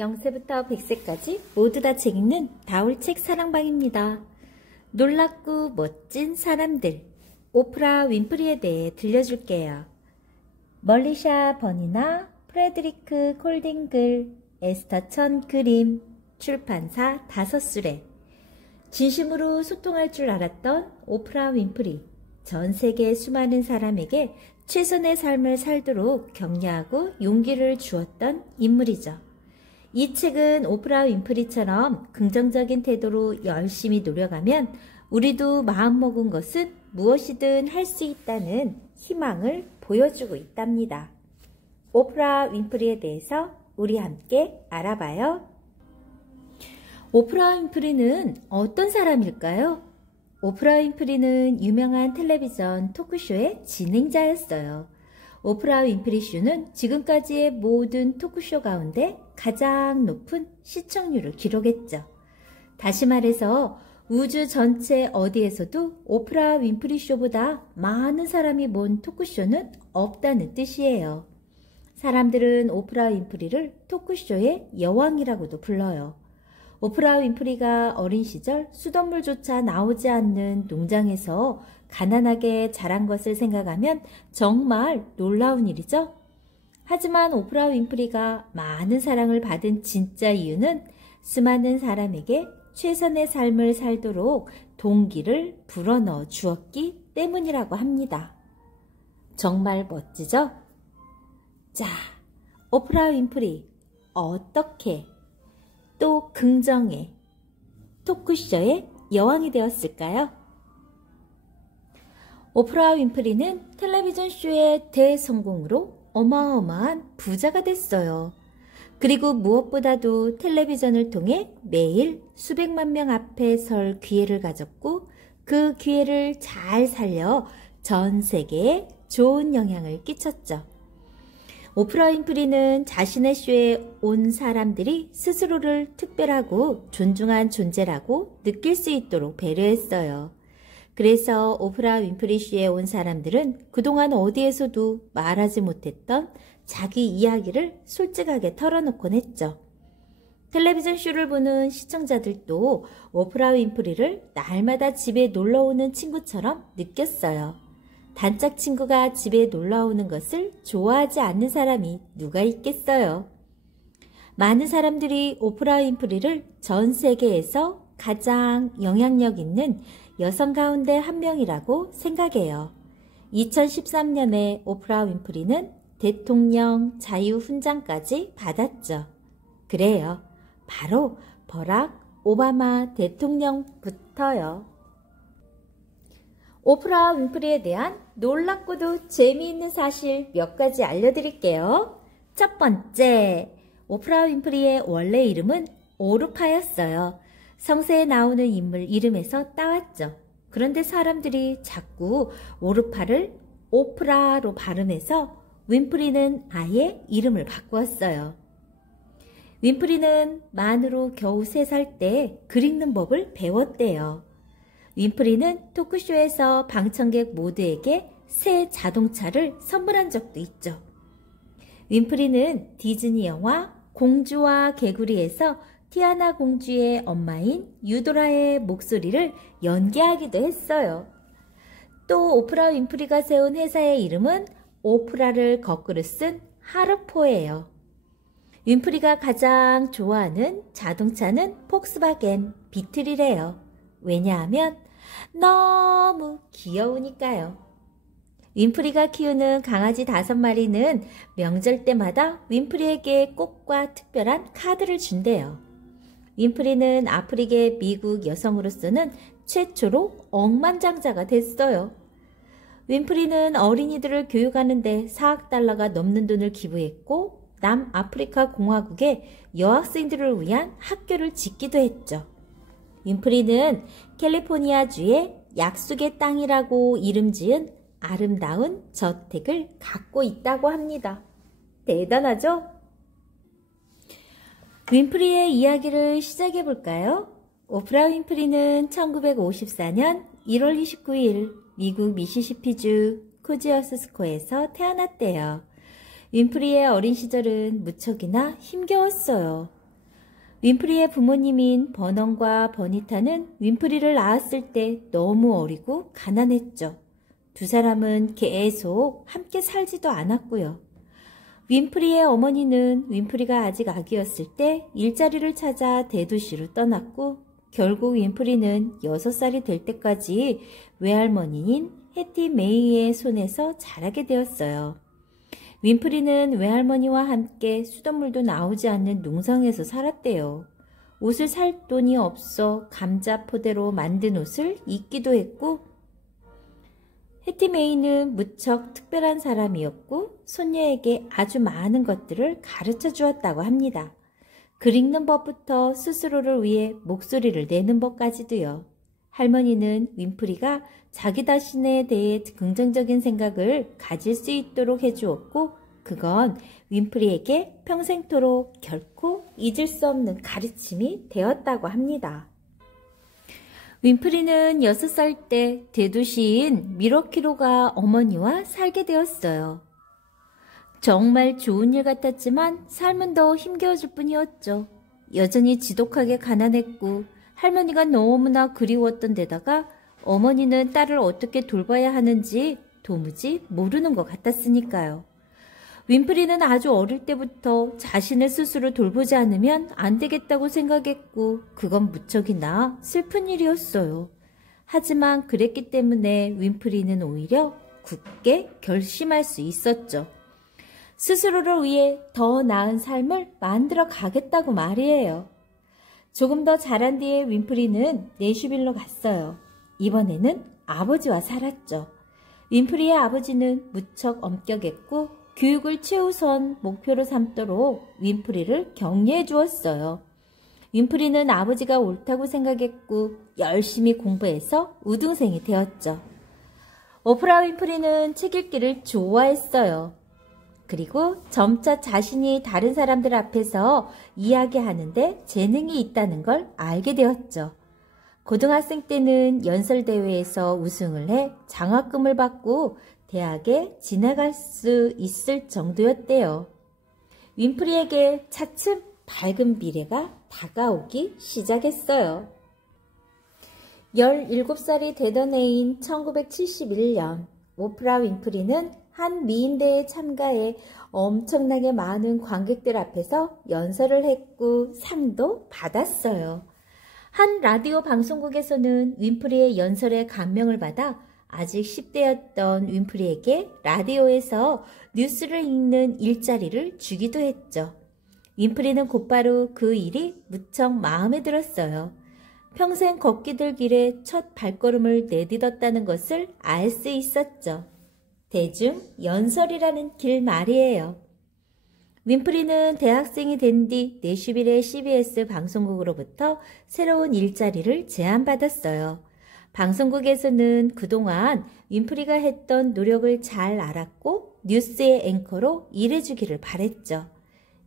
0세부터 100세까지 모두 다 책 읽는 다울책 사랑방입니다. 놀랍고 멋진 사람들, 오프라 윈프리에 대해 들려줄게요. 멀리샤 버니나 프레드리크 콜딩글, 에스터 천 그림, 출판사 다섯수레. 진심으로 소통할 줄 알았던 오프라 윈프리. 전 세계 수많은 사람에게 최선의 삶을 살도록 격려하고 용기를 주었던 인물이죠. 이 책은 오프라 윈프리처럼 긍정적인 태도로 열심히 노력하면 우리도 마음먹은 것은 무엇이든 할 수 있다는 희망을 보여주고 있답니다. 오프라 윈프리에 대해서 우리 함께 알아봐요. 오프라 윈프리는 어떤 사람일까요? 오프라 윈프리는 유명한 텔레비전 토크쇼의 진행자였어요. 오프라 윈프리 쇼는 지금까지의 모든 토크쇼 가운데 가장 높은 시청률을 기록했죠. 다시 말해서 우주 전체 어디에서도 오프라 윈프리 쇼보다 많은 사람이 본 토크쇼는 없다는 뜻이에요. 사람들은 오프라 윈프리를 토크쇼의 여왕이라고도 불러요. 오프라 윈프리가 어린 시절 수돗물조차 나오지 않는 농장에서 가난하게 자란 것을 생각하면 정말 놀라운 일이죠. 하지만 오프라 윈프리가 많은 사랑을 받은 진짜 이유는 수많은 사람에게 최선의 삶을 살도록 동기를 불어넣어 주었기 때문이라고 합니다. 정말 멋지죠? 자, 오프라 윈프리 어떻게 또 긍정의 토크쇼의 여왕이 되었을까요? 오프라 윈프리는 텔레비전 쇼의 대성공으로 어마어마한 부자가 됐어요. 그리고 무엇보다도 텔레비전을 통해 매일 수백만 명 앞에 설 기회를 가졌고 그 기회를 잘 살려 전 세계에 좋은 영향을 끼쳤죠. 오프라 윈프리는 자신의 쇼에 온 사람들이 스스로를 특별하고 존중한 존재라고 느낄 수 있도록 배려했어요. 그래서 오프라 윈프리 쇼에 온 사람들은 그동안 어디에서도 말하지 못했던 자기 이야기를 솔직하게 털어놓곤 했죠. 텔레비전 쇼를 보는 시청자들도 오프라 윈프리를 날마다 집에 놀러오는 친구처럼 느꼈어요. 단짝 친구가 집에 놀러오는 것을 좋아하지 않는 사람이 누가 있겠어요. 많은 사람들이 오프라 윈프리를 전 세계에서 가장 영향력 있는 여성 가운데 한 명이라고 생각해요. 2013년에 오프라 윈프리는 대통령 자유훈장까지 받았죠. 그래요. 바로 버락 오바마 대통령부터요. 오프라 윈프리에 대한 놀랍고도 재미있는 사실 몇 가지 알려드릴게요. 첫 번째, 오프라 윈프리의 원래 이름은 오르파였어요. 성서에 나오는 인물 이름에서 따왔죠. 그런데 사람들이 자꾸 오르파를 오프라로 발음해서 윈프리는 아예 이름을 바꾸었어요. 윈프리는 만으로 겨우 3살 때 글 읽는 법을 배웠대요. 윈프리는 토크쇼에서 방청객 모두에게 새 자동차를 선물한 적도 있죠. 윈프리는 디즈니 영화 공주와 개구리에서 티아나 공주의 엄마인 유도라의 목소리를 연기하기도 했어요. 또 오프라 윈프리가 세운 회사의 이름은 오프라를 거꾸로 쓴 하르포예요. 윈프리가 가장 좋아하는 자동차는 폭스바겐 비틀이래요. 왜냐하면 너무 귀여우니까요. 윈프리가 키우는 강아지 5마리는 명절 때마다 윈프리에게 꽃과 특별한 카드를 준대요. 윈프리는 아프리게 미국 여성으로서는 최초로 억만장자가 됐어요. 윈프리는 어린이들을 교육하는데 4억 달러가 넘는 돈을 기부했고 남아프리카 공화국의 여학생들을 위한 학교를 짓기도 했죠. 윈프리는 캘리포니아주의 약속의 땅이라고 이름 지은 아름다운 저택을 갖고 있다고 합니다. 대단하죠? 윈프리의 이야기를 시작해 볼까요? 오프라 윈프리는 1954년 1월 29일 미국 미시시피주 코지어스스코에서 태어났대요. 윈프리의 어린 시절은 무척이나 힘겨웠어요. 윈프리의 부모님인 버넌과 버니타는 윈프리를 낳았을 때 너무 어리고 가난했죠. 두 사람은 계속 함께 살지도 않았고요. 윈프리의 어머니는 윈프리가 아직 아기였을 때 일자리를 찾아 대도시로 떠났고 결국 윈프리는 6살이 될 때까지 외할머니인 해티 메이의 손에서 자라게 되었어요. 윈프리는 외할머니와 함께 수돗물도 나오지 않는 농성에서 살았대요. 옷을 살 돈이 없어 감자 포대로 만든 옷을 입기도 했고 해티 메이는 무척 특별한 사람이었고 손녀에게 아주 많은 것들을 가르쳐 주었다고 합니다. 글 읽는 법부터 스스로를 위해 목소리를 내는 법까지도요. 할머니는 윈프리가 자기 자신에 대해 긍정적인 생각을 가질 수 있도록 해주었고 그건 윈프리에게 평생토록 결코 잊을 수 없는 가르침이 되었다고 합니다. 윈프리는 6살 때 대도시인 미러키로가 어머니와 살게 되었어요. 정말 좋은 일 같았지만 삶은 더 힘겨워질 뿐이었죠. 여전히 지독하게 가난했고 할머니가 너무나 그리웠던 데다가 어머니는 딸을 어떻게 돌봐야 하는지 도무지 모르는 것 같았으니까요. 윈프리는 아주 어릴 때부터 자신을 스스로 돌보지 않으면 안 되겠다고 생각했고 그건 무척이나 슬픈 일이었어요. 하지만 그랬기 때문에 윈프리는 오히려 굳게 결심할 수 있었죠. 스스로를 위해 더 나은 삶을 만들어 가겠다고 말이에요. 조금 더 자란 뒤에 윈프리는 내슈빌로 갔어요. 이번에는 아버지와 살았죠. 윈프리의 아버지는 무척 엄격했고 교육을 최우선 목표로 삼도록 윈프리를 격려해 주었어요. 윈프리는 아버지가 옳다고 생각했고 열심히 공부해서 우등생이 되었죠. 오프라 윈프리는 책 읽기를 좋아했어요. 그리고 점차 자신이 다른 사람들 앞에서 이야기하는데 재능이 있다는 걸 알게 되었죠. 고등학생 때는 연설대회에서 우승을 해 장학금을 받고 대학에 진학할 수 있을 정도였대요. 윈프리에게 차츰 밝은 미래가 다가오기 시작했어요. 17살이 되던 해인 1971년 오프라 윈프리는 한 미인대에 참가해 엄청나게 많은 관객들 앞에서 연설을 했고 상도 받았어요. 한 라디오 방송국에서는 윈프리의 연설에 감명을 받아 아직 10대였던 윈프리에게 라디오에서 뉴스를 읽는 일자리를 주기도 했죠. 윈프리는 곧바로 그 일이 무척 마음에 들었어요. 평생 걷기들 길에 첫 발걸음을 내딛었다는 것을 알 수 있었죠. 대중 연설이라는 길 말이에요. 윈프리는 대학생이 된 뒤 내슈빌의 CBS 방송국으로부터 새로운 일자리를 제안받았어요. 방송국에서는 그동안 윈프리가 했던 노력을 잘 알았고 뉴스의 앵커로 일해주기를 바랬죠.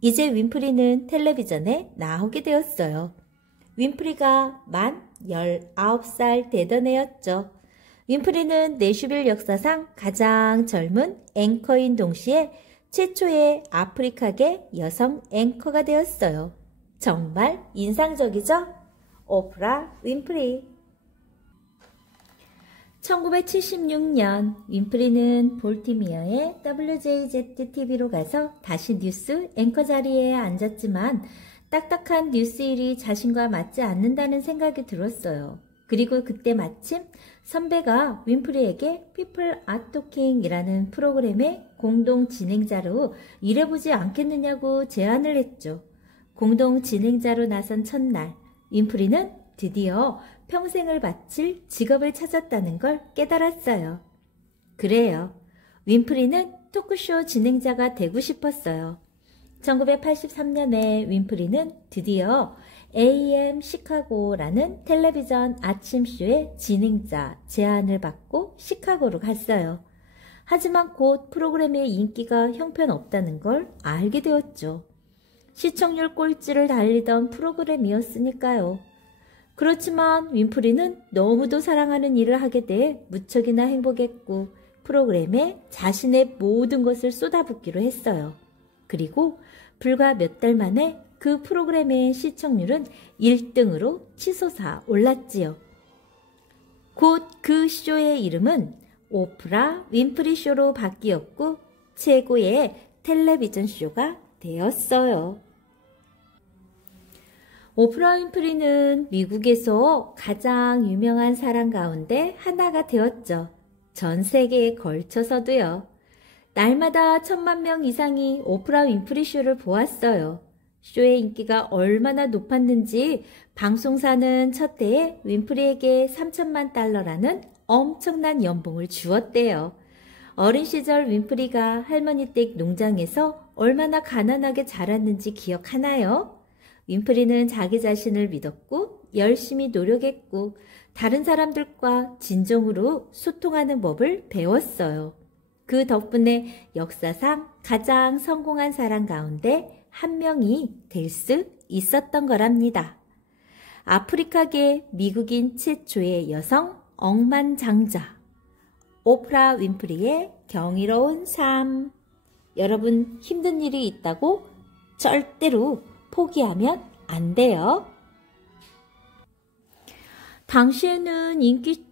이제 윈프리는 텔레비전에 나오게 되었어요. 윈프리가 만 19살 되던 해였죠. 윈프리는 내슈빌 역사상 가장 젊은 앵커인 동시에 최초의 아프리카계 여성 앵커가 되었어요. 정말 인상적이죠? 오프라 윈프리. 1976년 윈프리는 볼티미어의 WJZ-TV로 가서 다시 뉴스 앵커 자리에 앉았지만 딱딱한 뉴스 일이 자신과 맞지 않는다는 생각이 들었어요. 그리고 그때 마침 선배가 윈프리에게 People Are Talking이라는 프로그램의 공동 진행자로 일해보지 않겠느냐고 제안을 했죠. 공동 진행자로 나선 첫날 윈프리는 드디어 평생을 바칠 직업을 찾았다는 걸 깨달았어요. 그래요. 윈프리는 토크쇼 진행자가 되고 싶었어요. 1983년에 윈프리는 드디어 AM 시카고라는 텔레비전 아침쇼의 진행자 제안을 받고 시카고로 갔어요. 하지만 곧 프로그램의 인기가 형편없다는 걸 알게 되었죠. 시청률 꼴찌를 달리던 프로그램이었으니까요. 그렇지만 윈프리는 너무도 사랑하는 일을 하게 돼 무척이나 행복했고 프로그램에 자신의 모든 것을 쏟아붓기로 했어요. 그리고 불과 몇 달 만에 그 프로그램의 시청률은 1등으로 치솟아 올랐지요. 곧 그 쇼의 이름은 오프라 윈프리 쇼로 바뀌었고 최고의 텔레비전 쇼가 되었어요. 오프라 윈프리는 미국에서 가장 유명한 사람 가운데 하나가 되었죠. 전 세계에 걸쳐서도요. 날마다 1000만 명 이상이 오프라 윈프리 쇼를 보았어요. 쇼의 인기가 얼마나 높았는지 방송사는 첫 해에 윈프리에게 3천만 달러라는 엄청난 연봉을 주었대요. 어린 시절 윈프리가 할머니 댁 농장에서 얼마나 가난하게 자랐는지 기억하나요? 윈프리는 자기 자신을 믿었고 열심히 노력했고 다른 사람들과 진정으로 소통하는 법을 배웠어요. 그 덕분에 역사상 가장 성공한 사람 가운데 한 명이 될 수 있었던 거랍니다. 아프리카계 미국인 최초의 여성 억만장자 오프라 윈프리의 경이로운 삶. 여러분 힘든 일이 있다고 절대로 포기하면 안 돼요. 당시에는 인기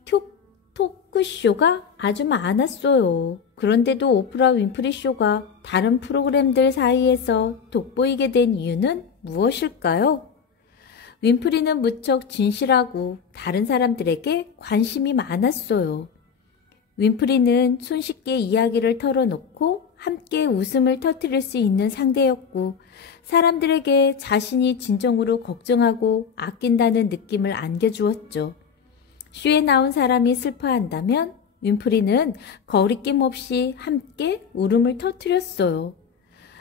토크쇼가 아주 많았어요. 그런데도 오프라 윈프리 쇼가 다른 프로그램들 사이에서 돋보이게 된 이유는 무엇일까요? 윈프리는 무척 진실하고 다른 사람들에게 관심이 많았어요. 윈프리는 손쉽게 이야기를 털어놓고 함께 웃음을 터뜨릴 수 있는 상대였고 사람들에게 자신이 진정으로 걱정하고 아낀다는 느낌을 안겨주었죠. 쇼에 나온 사람이 슬퍼한다면 윈프리는 거리낌 없이 함께 울음을 터뜨렸어요.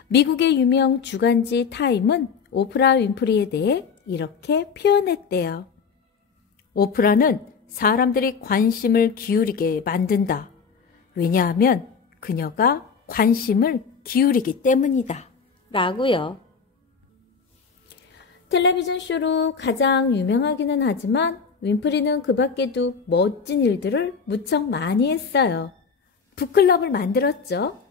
미국의 유명 주간지 타임은 오프라 윈프리에 대해 이렇게 표현했대요. 오프라는 사람들이 관심을 기울이게 만든다. 왜냐하면 그녀가 관심을 기울이기 때문이다. 라고요. 텔레비전 쇼로 가장 유명하기는 하지만 윈프리는 그 밖에도 멋진 일들을 무척 많이 했어요. 북클럽을 만들었죠.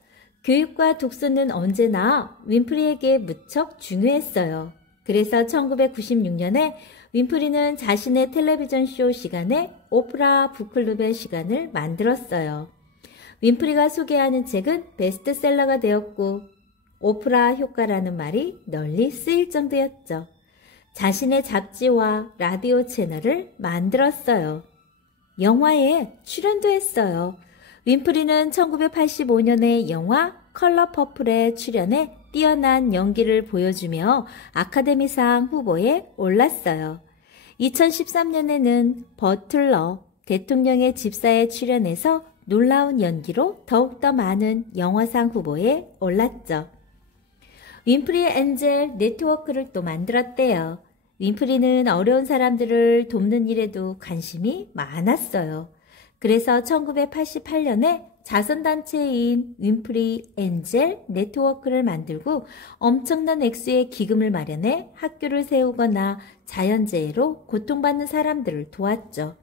교육과 독서는 언제나 윈프리에게 무척 중요했어요. 그래서 1996년에 윈프리는 자신의 텔레비전 쇼 시간에 오프라 북클럽의 시간을 만들었어요. 윈프리가 소개하는 책은 베스트셀러가 되었고 오프라 효과라는 말이 널리 쓰일 정도였죠. 자신의 잡지와 라디오 채널을 만들었어요. 영화에 출연도 했어요. 윈프리는 1985년에 영화 컬러 퍼플에 출연해 뛰어난 연기를 보여주며 아카데미상 후보에 올랐어요. 2013년에는 버틀러 대통령의 집사에 출연해서 놀라운 연기로 더욱더 많은 영화상 후보에 올랐죠. 윈프리 엔젤 네트워크를 또 만들었대요. 윈프리는 어려운 사람들을 돕는 일에도 관심이 많았어요. 그래서 1988년에 자선단체인 윈프리 엔젤 네트워크를 만들고 엄청난 액수의 기금을 마련해 학교를 세우거나 자연재해로 고통받는 사람들을 도왔죠.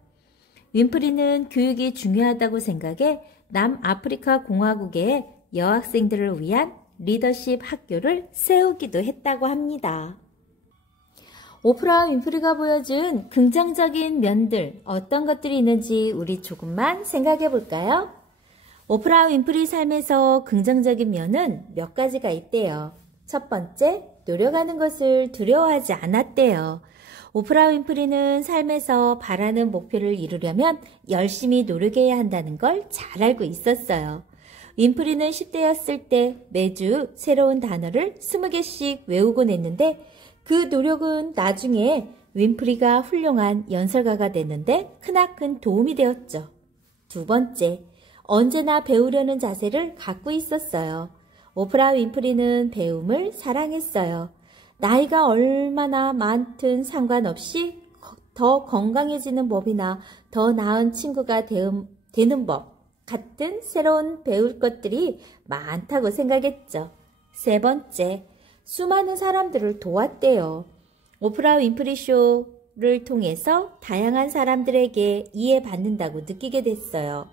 윈프리는 교육이 중요하다고 생각해 남아프리카 공화국의 여학생들을 위한 리더십 학교를 세우기도 했다고 합니다. 오프라 윈프리가 보여준 긍정적인 면들 어떤 것들이 있는지 우리 조금만 생각해 볼까요? 오프라 윈프리 삶에서 긍정적인 면은 몇 가지가 있대요. 첫 번째, 노력하는 것을 두려워하지 않았대요. 오프라 윈프리는 삶에서 바라는 목표를 이루려면 열심히 노력해야 한다는 걸 잘 알고 있었어요. 윈프리는 10대였을 때 매주 새로운 단어를 20개씩 외우곤 했는데 그 노력은 나중에 윈프리가 훌륭한 연설가가 됐는데 크나큰 도움이 되었죠. 두 번째, 언제나 배우려는 자세를 갖고 있었어요. 오프라 윈프리는 배움을 사랑했어요. 나이가 얼마나 많든 상관없이 더 건강해지는 법이나 더 나은 친구가 되는 법 같은 새로운 배울 것들이 많다고 생각했죠. 세 번째, 수많은 사람들을 도왔대요. 오프라 윈프리 쇼를 통해서 다양한 사람들에게 이해받는다고 느끼게 됐어요.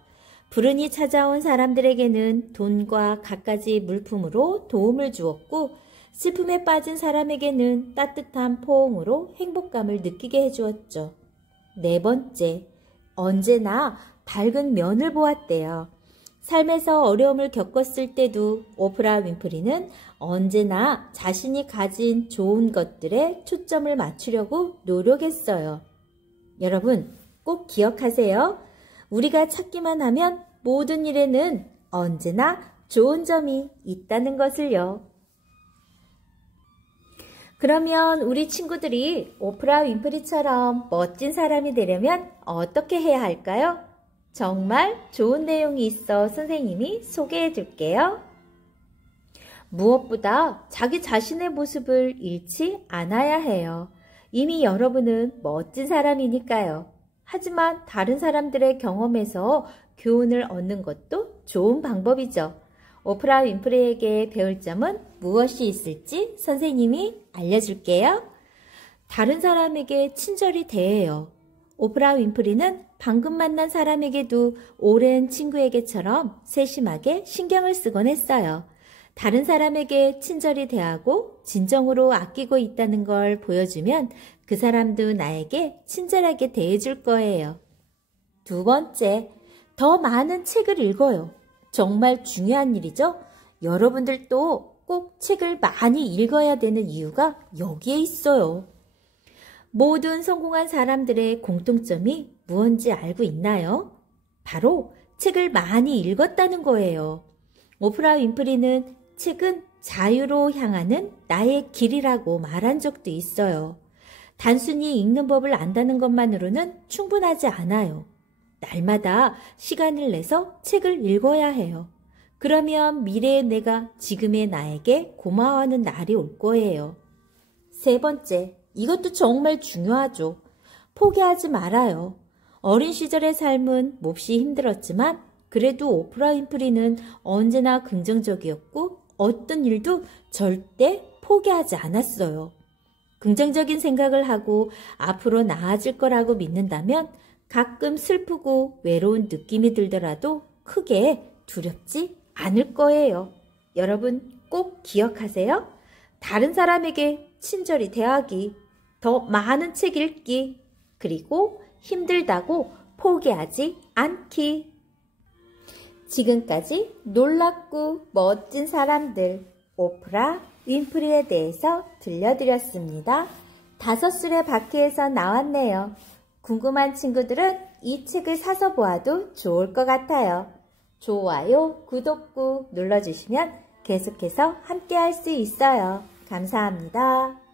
불운이 찾아온 사람들에게는 돈과 갖가지 물품으로 도움을 주었고 슬픔에 빠진 사람에게는 따뜻한 포옹으로 행복감을 느끼게 해주었죠. 네 번째, 언제나 밝은 면을 보았대요. 삶에서 어려움을 겪었을 때도 오프라 윈프리는 언제나 자신이 가진 좋은 것들에 초점을 맞추려고 노력했어요. 여러분, 꼭 기억하세요. 우리가 찾기만 하면 모든 일에는 언제나 좋은 점이 있다는 것을요. 그러면 우리 친구들이 오프라 윈프리처럼 멋진 사람이 되려면 어떻게 해야 할까요? 정말 좋은 내용이 있어 선생님이 소개해 줄게요. 무엇보다 자기 자신의 모습을 잃지 않아야 해요. 이미 여러분은 멋진 사람이니까요. 하지만 다른 사람들의 경험에서 교훈을 얻는 것도 좋은 방법이죠. 오프라 윈프리에게 배울 점은 무엇이 있을지 선생님이 알려줄게요. 다른 사람에게 친절히 대해요. 오프라 윈프리는 방금 만난 사람에게도 오랜 친구에게처럼 세심하게 신경을 쓰곤 했어요. 다른 사람에게 친절히 대하고 진정으로 아끼고 있다는 걸 보여주면 그 사람도 나에게 친절하게 대해줄 거예요. 두 번째, 더 많은 책을 읽어요. 정말 중요한 일이죠? 여러분들도 꼭 책을 많이 읽어야 되는 이유가 여기에 있어요. 모든 성공한 사람들의 공통점이 무엇인지 알고 있나요? 바로 책을 많이 읽었다는 거예요. 오프라 윈프리는 책은 자유로 향하는 나의 길이라고 말한 적도 있어요. 단순히 읽는 법을 안다는 것만으로는 충분하지 않아요. 날마다 시간을 내서 책을 읽어야 해요. 그러면 미래의 내가 지금의 나에게 고마워하는 날이 올 거예요. 세 번째, 이것도 정말 중요하죠. 포기하지 말아요. 어린 시절의 삶은 몹시 힘들었지만 그래도 오프라 윈프리는 언제나 긍정적이었고 어떤 일도 절대 포기하지 않았어요. 긍정적인 생각을 하고 앞으로 나아질 거라고 믿는다면 가끔 슬프고 외로운 느낌이 들더라도 크게 두렵지 않을 거예요. 여러분 꼭 기억하세요. 다른 사람에게 친절히 대하기, 더 많은 책 읽기, 그리고 힘들다고 포기하지 않기. 지금까지 놀랍고 멋진 사람들 오프라 윈프리에 대해서 들려드렸습니다. 5술의 바퀴에서 나왔네요. 궁금한 친구들은 이 책을 사서 보아도 좋을 것 같아요. 좋아요, 구독 꾹 눌러주시면 계속해서 함께 할 수 있어요. 감사합니다.